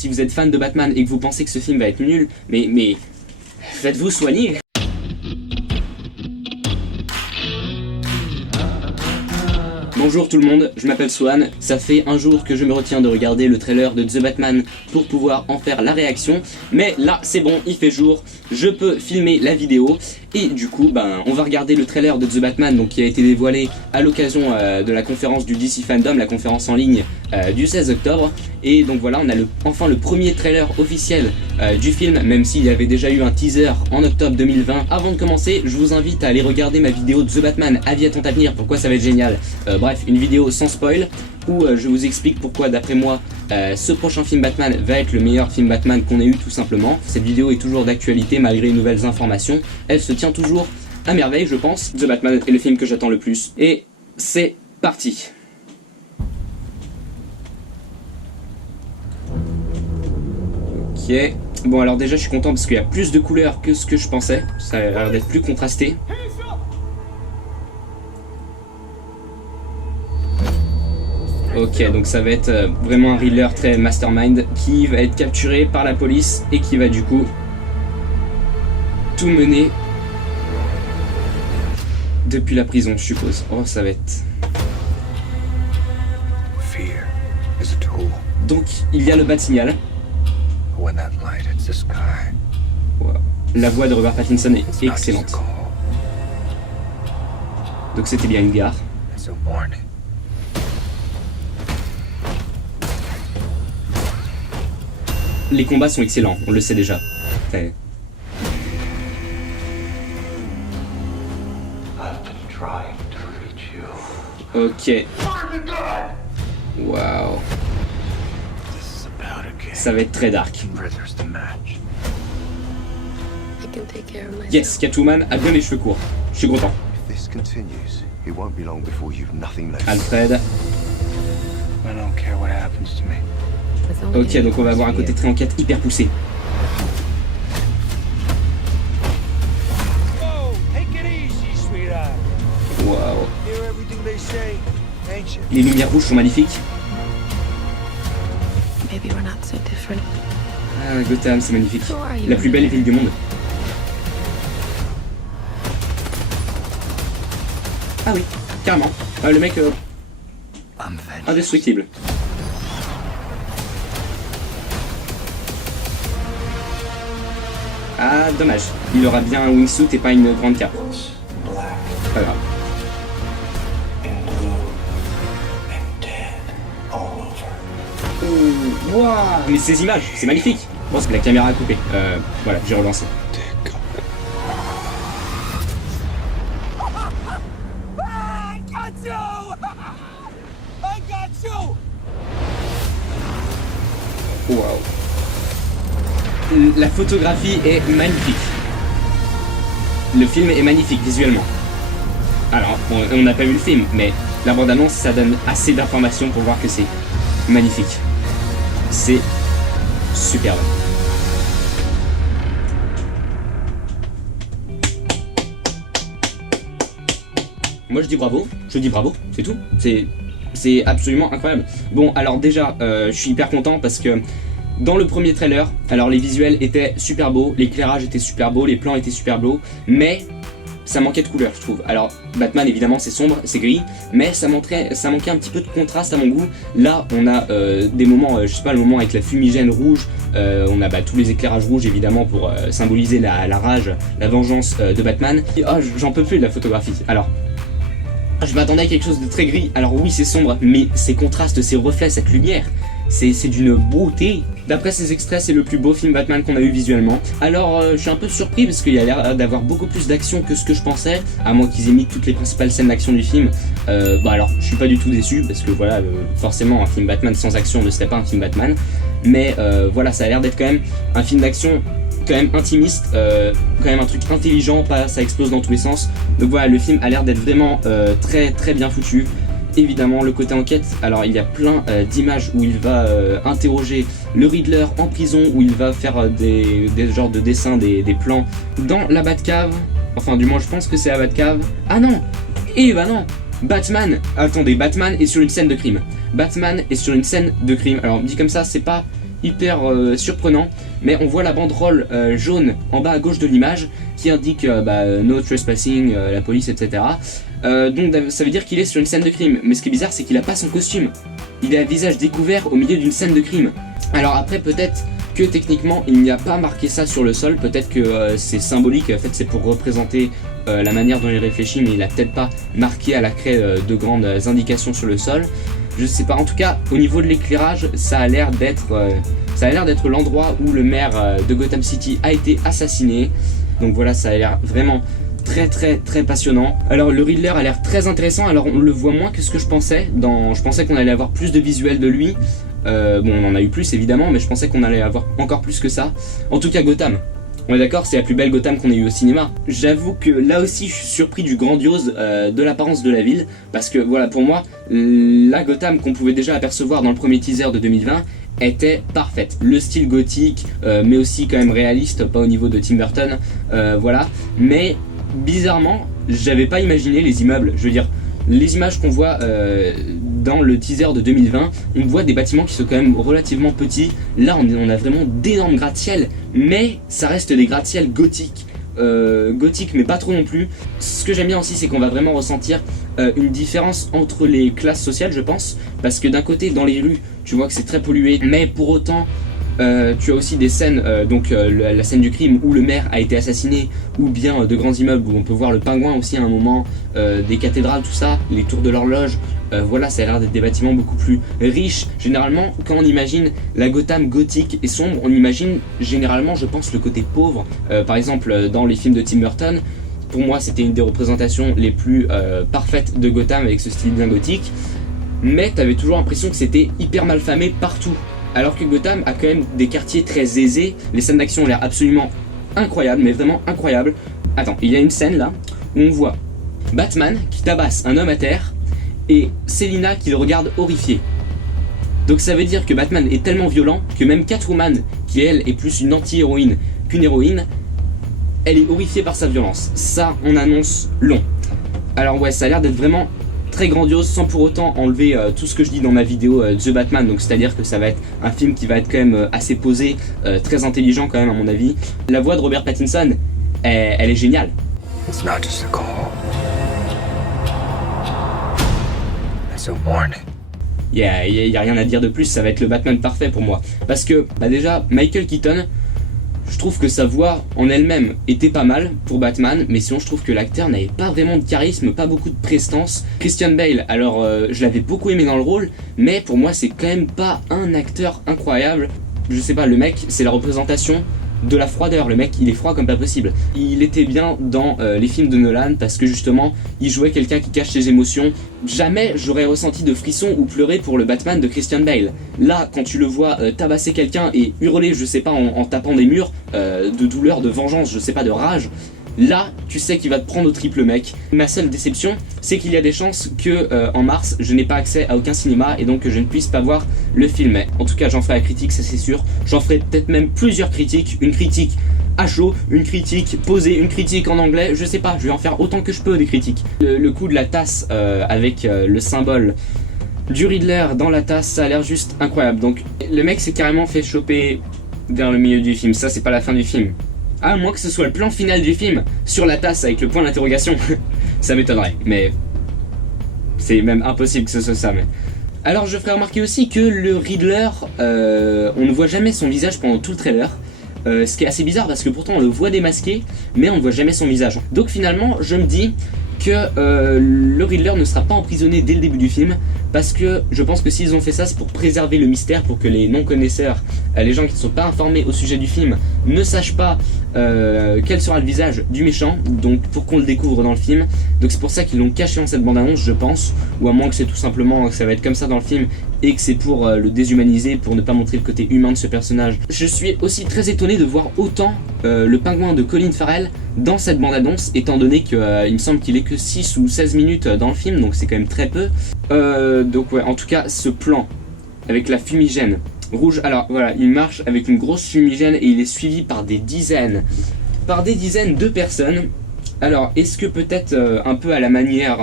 Si vous êtes fan de Batman et que vous pensez que ce film va être nul, mais faites-vous soigner. Bonjour tout le monde, je m'appelle Swan, ça fait un jour que je me retiens de regarder le trailer de The Batman pour pouvoir en faire la réaction, mais là c'est bon, il fait jour, je peux filmer la vidéo, et du coup on va regarder le trailer de The Batman donc, qui a été dévoilé à l'occasion de la conférence du DC Fandom, la conférence en ligne du 16 octobre, et donc voilà, on a enfin le premier trailer officiel du film, même s'il y avait déjà eu un teaser en octobre 2020. Avant de commencer, je vous invite à aller regarder ma vidéo de The Batman, Avis à ton avenir, pourquoi ça va être génial. Bref, une vidéo sans spoil, où je vous explique pourquoi d'après moi ce prochain film Batman va être le meilleur film Batman qu'on ait eu tout simplement. Cette vidéo est toujours d'actualité malgré les nouvelles informations, elle se tient toujours à merveille je pense. The Batman est le film que j'attends le plus, et c'est parti. Ok, bon alors déjà je suis content parce qu'il y a plus de couleurs que ce que je pensais, ça a l'air d'être plus contrasté. Ok, donc ça va être vraiment un Riddler très mastermind qui va être capturé par la police et qui va du coup tout mener depuis la prison, je suppose. Oh, ça va être... Donc, il y a le Bat-Signal. Wow. La voix de Robert Pattinson est excellente. Donc c'était bien une gare. Les combats sont excellents, on le sait déjà. Ouais. Ok. Waouh. Ça va être très dark. Yes, Catwoman a bien les cheveux courts. Je suis content. Alfred. Ok, donc on va avoir un côté très enquête hyper poussé. Waouh. Les lumières rouges sont magnifiques. Ah, Gotham, c'est magnifique. La plus belle ville du monde. Ah oui, carrément. Le mec indestructible. Ah, dommage. Il aura bien un wingsuit et pas une grande cape. Pas grave. Wow, mais ces images, c'est magnifique. Je pense que la caméra a coupé. Voilà, j'ai relancé. Wow. La photographie est magnifique. Le film est magnifique visuellement. Alors, on n'a pas vu le film, mais la bande-annonce, ça donne assez d'informations pour voir que c'est magnifique. C'est superbe. Moi je dis bravo, c'est tout. C'est absolument incroyable. Bon, alors déjà, je suis hyper content parce que dans le premier trailer, alors les visuels étaient super beaux, l'éclairage était super beau, les plans étaient super beaux, mais ça manquait de couleur je trouve. Alors Batman évidemment c'est sombre, c'est gris, mais ça manquait un petit peu de contraste à mon goût. Là on a des moments, je sais pas, le moment avec la fumigène rouge, on a tous les éclairages rouges évidemment pour symboliser la rage, la vengeance de Batman. Et j'en peux plus de la photographie. Alors je m'attendais à quelque chose de très gris, alors oui c'est sombre, mais ces contrastes, ces reflets, cette lumière, c'est d'une beauté. D'après ces extraits, c'est le plus beau film Batman qu'on a eu visuellement. Alors je suis un peu surpris parce qu'il y a l'air d'avoir beaucoup plus d'action que ce que je pensais, à moins qu'ils aient mis toutes les principales scènes d'action du film. Alors je suis pas du tout déçu parce que voilà, forcément un film Batman sans action ne serait pas un film Batman. Mais voilà, ça a l'air d'être quand même un film d'action quand même intimiste, quand même un truc intelligent, pas ça explose dans tous les sens. Donc voilà, le film a l'air d'être vraiment très très bien foutu. Évidemment le côté enquête, alors il y a plein d'images où il va interroger le Riddler en prison, où il va faire des genres de dessins, des plans dans la Batcave, enfin du moins je pense que c'est la Batcave. Ah non, non, Batman est sur une scène de crime. Batman est sur une scène de crime, alors dit comme ça c'est pas hyper surprenant, mais on voit la banderole jaune en bas à gauche de l'image qui indique no trespassing, la police, etc. Donc ça veut dire qu'il est sur une scène de crime, mais ce qui est bizarre c'est qu'il a pas son costume. Il a un visage découvert au milieu d'une scène de crime. Alors après peut-être que techniquement il n'y a pas marqué ça sur le sol, peut-être que c'est symbolique, en fait c'est pour représenter la manière dont il réfléchit, mais il a peut-être pas marqué à la craie de grandes indications sur le sol. Je sais pas, en tout cas au niveau de l'éclairage ça a l'air d'être l'endroit où le maire de Gotham City a été assassiné. Donc voilà, ça a l'air vraiment très passionnant. Alors le Riddler a l'air très intéressant, alors on le voit moins que ce que je pensais. Je pensais qu'on allait avoir plus de visuels de lui. Bon, on en a eu plus évidemment, mais je pensais qu'on allait avoir encore plus que ça. En tout cas Gotham, on est d'accord, c'est la plus belle Gotham qu'on ait eu au cinéma. J'avoue que là aussi je suis surpris du grandiose de l'apparence de la ville, parce que voilà, pour moi la Gotham qu'on pouvait déjà apercevoir dans le premier teaser de 2020 était parfaite. Le style gothique, mais aussi quand même réaliste, pas au niveau de Tim Burton, voilà. Mais bizarrement, j'avais pas imaginé les immeubles. Je veux dire, les images qu'on voit dans le teaser de 2020, on voit des bâtiments qui sont quand même relativement petits. Là, on a vraiment d'énormes gratte-ciel, mais ça reste des gratte-ciel gothiques. Gothique mais pas trop non plus. Ce que j'aime bien aussi c'est qu'on va vraiment ressentir une différence entre les classes sociales, je pense, parce que d'un côté dans les rues tu vois que c'est très pollué, mais pour autant tu as aussi des scènes, la scène du crime où le maire a été assassiné, ou bien de grands immeubles où on peut voir le pingouin aussi à un moment, des cathédrales, tout ça, les tours de l'horloge. Voilà, ça a l'air d'être des bâtiments beaucoup plus riches. Généralement, quand on imagine la Gotham gothique et sombre, on imagine généralement, je pense, le côté pauvre. Par exemple, dans les films de Tim Burton, pour moi, c'était une des représentations les plus parfaites de Gotham avec ce style bien gothique. Mais t'avais toujours l'impression que c'était hyper mal famé partout. Alors que Gotham a quand même des quartiers très aisés. Les scènes d'action ont l'air absolument incroyables, mais vraiment incroyables. Attends, il y a une scène là où on voit Batman qui tabasse un homme à terre et Selina qui le regarde horrifié. Donc ça veut dire que Batman est tellement violent que même Catwoman, qui elle est plus une anti-héroïne qu'une héroïne, elle est horrifiée par sa violence. Ça on annonce long. Alors ouais, ça a l'air d'être vraiment très grandiose sans pour autant enlever tout ce que je dis dans ma vidéo The Batman. Donc c'est à dire que ça va être un film qui va être quand même assez posé, très intelligent quand même à mon avis. La voix de Robert Pattinson, elle est géniale. It's not just a call. Il y a rien à dire de plus, ça va être le Batman parfait pour moi. Parce que déjà, Michael Keaton, je trouve que sa voix en elle-même était pas mal pour Batman, mais sinon je trouve que l'acteur n'avait pas vraiment de charisme, pas beaucoup de prestance. Christian Bale, alors je l'avais beaucoup aimé dans le rôle, mais pour moi c'est quand même pas un acteur incroyable. Je sais pas, le mec, c'est la représentation de la froideur, le mec il est froid comme pas possible. Il était bien dans les films de Nolan parce que justement il jouait quelqu'un qui cache ses émotions. Jamais j'aurais ressenti de frisson ou pleuré pour le Batman de Christian Bale. Là quand tu le vois tabasser quelqu'un et hurler, je sais pas, en tapant des murs, de douleur, de vengeance, je sais pas, de rage, là tu sais qu'il va te prendre au triple mec. Ma seule déception c'est qu'il y a des chances que en mars je n'ai pas accès à aucun cinéma et donc que je ne puisse pas voir le film. En tout cas j'en ferai la critique, ça c'est sûr. J'en ferai peut-être même plusieurs critiques, une critique à chaud, une critique posée, une critique en anglais, je sais pas, je vais en faire autant que je peux des critiques. Le coup de la tasse avec le symbole du Riddler dans la tasse, ça a l'air juste incroyable. Donc le mec s'est carrément fait choper vers le milieu du film, ça c'est pas la fin du film. À moins que ce soit le plan final du film, sur la tasse avec le point d'interrogation. Ça m'étonnerait, mais c'est même impossible que ce soit ça. Mais... Alors je ferai remarquer aussi que le Riddler, on ne voit jamais son visage pendant tout le trailer. Ce qui est assez bizarre parce que pourtant on le voit démasqué, mais on ne voit jamais son visage. Donc finalement je me dis que le Riddler ne sera pas emprisonné dès le début du film, parce que je pense que s'ils ont fait ça c'est pour préserver le mystère, pour que les non-connaisseurs, les gens qui ne sont pas informés au sujet du film, ne sachent pas quel sera le visage du méchant, donc pour qu'on le découvre dans le film. Donc c'est pour ça qu'ils l'ont caché dans cette bande-annonce, je pense, ou à moins que c'est tout simplement que ça va être comme ça dans le film et que c'est pour le déshumaniser, pour ne pas montrer le côté humain de ce personnage. Je suis aussi très étonné de voir autant le pingouin de Colin Farrell dans cette bande-annonce, étant donné qu'il me semble qu'il est que 6 ou 16 minutes dans le film, donc c'est quand même très peu. Donc ouais, en tout cas ce plan avec la fumigène rouge, alors voilà, il marche avec une grosse fumigène et il est suivi par des dizaines de personnes. Alors est-ce que peut-être un peu à la manière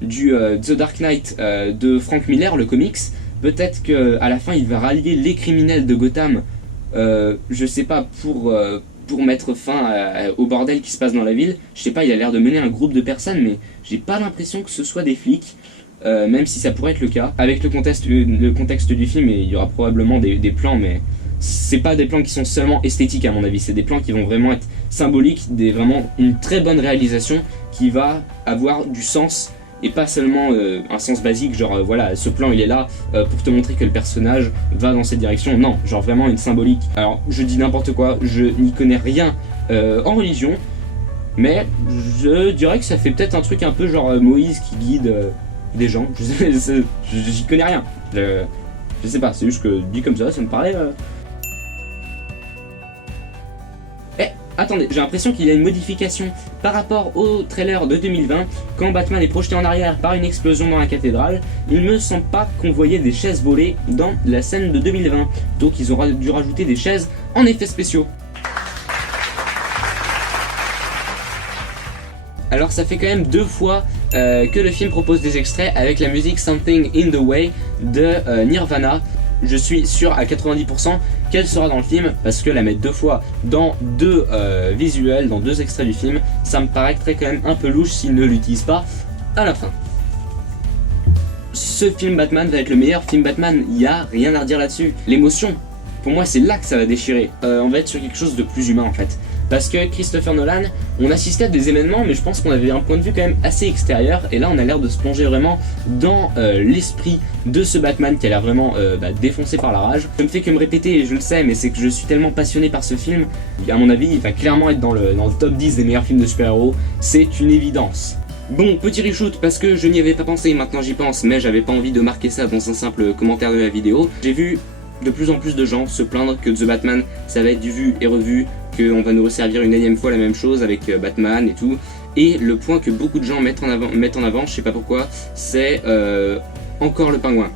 du The Dark Knight de Frank Miller, le comics, Peut-être qu'à la fin il va rallier les criminels de Gotham, je sais pas, pour mettre fin au bordel qui se passe dans la ville. Je sais pas, il a l'air de mener un groupe de personnes, mais j'ai pas l'impression que ce soit des flics, même si ça pourrait être le cas. Avec le contexte du film, il y aura probablement des plans, mais c'est pas des plans qui sont seulement esthétiques à mon avis, c'est des plans qui vont vraiment être symboliques, vraiment une très bonne réalisation qui va avoir du sens et pas seulement un sens basique, genre voilà, ce plan il est là pour te montrer que le personnage va dans cette direction. Non, genre vraiment une symbolique. Alors je dis n'importe quoi, je n'y connais rien en religion, mais je dirais que ça fait peut-être un truc un peu genre Moïse qui guide des gens. J'y connais rien. Je sais pas, c'est juste que dit comme ça me paraît... Attendez, j'ai l'impression qu'il y a une modification par rapport au trailer de 2020. Quand Batman est projeté en arrière par une explosion dans la cathédrale, il me semble pas qu'on voyait des chaises volées dans la scène de 2020. Donc ils ont dû rajouter des chaises en effets spéciaux. Alors ça fait quand même 2 fois que le film propose des extraits avec la musique Something in the Way de Nirvana. Je suis sûr à 90% qu'elle sera dans le film, parce que la mettre 2 fois dans 2 visuels, dans 2 extraits du film, ça me paraîtrait quand même un peu louche s'ils ne l'utilisent pas à la fin. Ce film Batman va être le meilleur film Batman, il n'y a rien à redire là-dessus. L'émotion, pour moi c'est là que ça va déchirer. On va être sur quelque chose de plus humain en fait. Parce que Christopher Nolan, on assistait à des événements, mais je pense qu'on avait un point de vue quand même assez extérieur. Et là, on a l'air de se plonger vraiment dans l'esprit de ce Batman qui a l'air vraiment défoncé par la rage. Ça ne fait que me répéter, et je le sais, mais c'est que je suis tellement passionné par ce film. À mon avis, il va clairement être dans le top 10 des meilleurs films de super-héros. C'est une évidence. Bon, petit reshoot parce que je n'y avais pas pensé, maintenant j'y pense, mais j'avais pas envie de marquer ça dans un simple commentaire de la vidéo. J'ai vu de plus en plus de gens se plaindre que The Batman, ça va être du vu et revu, qu'on va nous resservir une énième fois la même chose avec Batman et tout. Et le point que beaucoup de gens mettent en avant, je sais pas pourquoi, c'est encore le pingouin.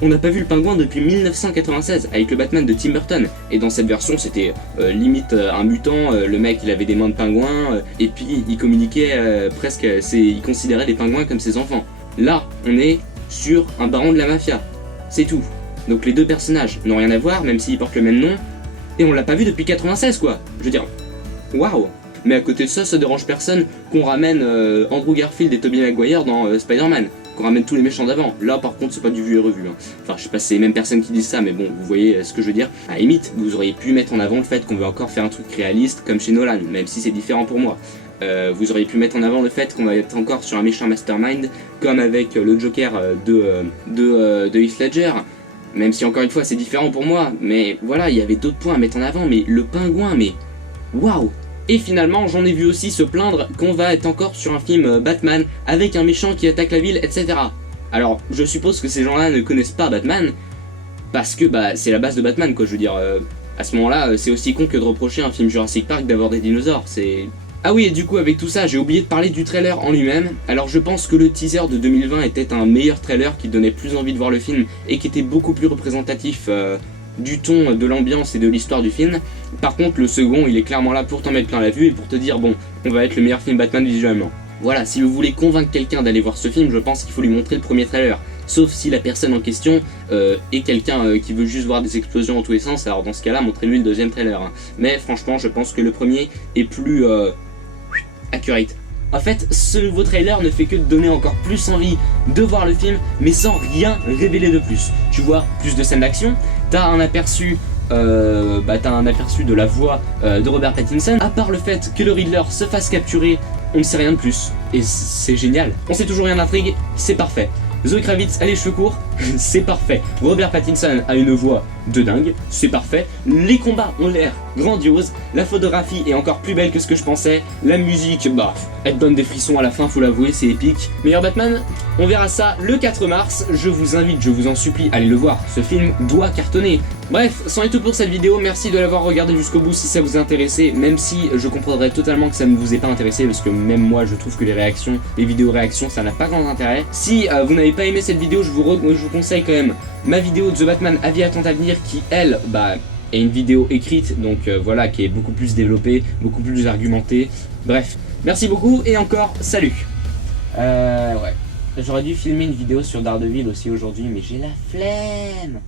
On n'a pas vu le pingouin depuis 1996 avec le Batman de Tim Burton. Et dans cette version, c'était limite un mutant, le mec il avait des mains de pingouin, et puis il communiquait presque, il considérait les pingouins comme ses enfants. Là, on est sur un baron de la mafia, c'est tout. Donc les 2 personnages n'ont rien à voir, même s'ils portent le même nom. Et on l'a pas vu depuis 96 quoi. Je veux dire, waouh. Mais à côté de ça, ça dérange personne qu'on ramène Andrew Garfield et Tobey Maguire dans Spider-Man. Qu'on ramène tous les méchants d'avant. Là par contre c'est pas du vu et revu. Hein. Enfin je sais pas si c'est les mêmes personnes qui disent ça, mais bon vous voyez ce que je veux dire. À la limite, vous auriez pu mettre en avant le fait qu'on veut encore faire un truc réaliste comme chez Nolan, même si c'est différent pour moi. Vous auriez pu mettre en avant le fait qu'on va être encore sur un méchant mastermind, comme avec le Joker de Heath Ledger. Même si encore une fois c'est différent pour moi, mais voilà, il y avait d'autres points à mettre en avant, mais le pingouin, mais waouh. Et finalement j'en ai vu aussi se plaindre qu'on va être encore sur un film Batman avec un méchant qui attaque la ville, etc. Alors je suppose que ces gens-là ne connaissent pas Batman, parce que c'est la base de Batman quoi, je veux dire, à ce moment-là c'est aussi con que de reprocher un film Jurassic Park d'avoir des dinosaures, c'est... Ah oui, et du coup avec tout ça j'ai oublié de parler du trailer en lui-même. Alors je pense que le teaser de 2020 était un meilleur trailer qui donnait plus envie de voir le film et qui était beaucoup plus représentatif du ton, de l'ambiance et de l'histoire du film. Par contre le second il est clairement là pour t'en mettre plein la vue et pour te dire bon, on va être le meilleur film Batman visuellement. Voilà, si vous voulez convaincre quelqu'un d'aller voir ce film, je pense qu'il faut lui montrer le premier trailer. Sauf si la personne en question est quelqu'un qui veut juste voir des explosions en tous les sens, alors dans ce cas là montrez-lui le deuxième trailer. Hein. Mais franchement je pense que le premier est plus... accurate. En fait, ce nouveau trailer ne fait que donner encore plus envie de voir le film, mais sans rien révéler de plus. Tu vois plus de scènes d'action, t'as un aperçu de la voix de Robert Pattinson. À part le fait que le Riddler se fasse capturer, on ne sait rien de plus. Et c'est génial. On sait toujours rien d'intrigue, c'est parfait. Zoe Kravitz a les cheveux courts, c'est parfait. Robert Pattinson a une voix de dingue, c'est parfait. Les combats ont l'air grandioses, la photographie est encore plus belle que ce que je pensais. La musique, elle donne des frissons à la fin, faut l'avouer, c'est épique. Meilleur Batman, on verra ça le 4 mars. Je vous invite, je vous en supplie, allez le voir. Ce film doit cartonner. Bref, c'en est tout pour cette vidéo, merci de l'avoir regardé jusqu'au bout si ça vous a intéressé, même si je comprendrais totalement que ça ne vous ait pas intéressé, parce que même moi je trouve que les vidéos réactions ça n'a pas grand intérêt. Si vous n'avez pas aimé cette vidéo, je vous conseille quand même ma vidéo de The Batman Avis à Tant à Venir qui elle, est une vidéo écrite, donc voilà, qui est beaucoup plus développée, beaucoup plus argumentée. Bref, merci beaucoup et encore, salut. Ouais. J'aurais dû filmer une vidéo sur Daredevil aussi aujourd'hui, mais j'ai la flemme.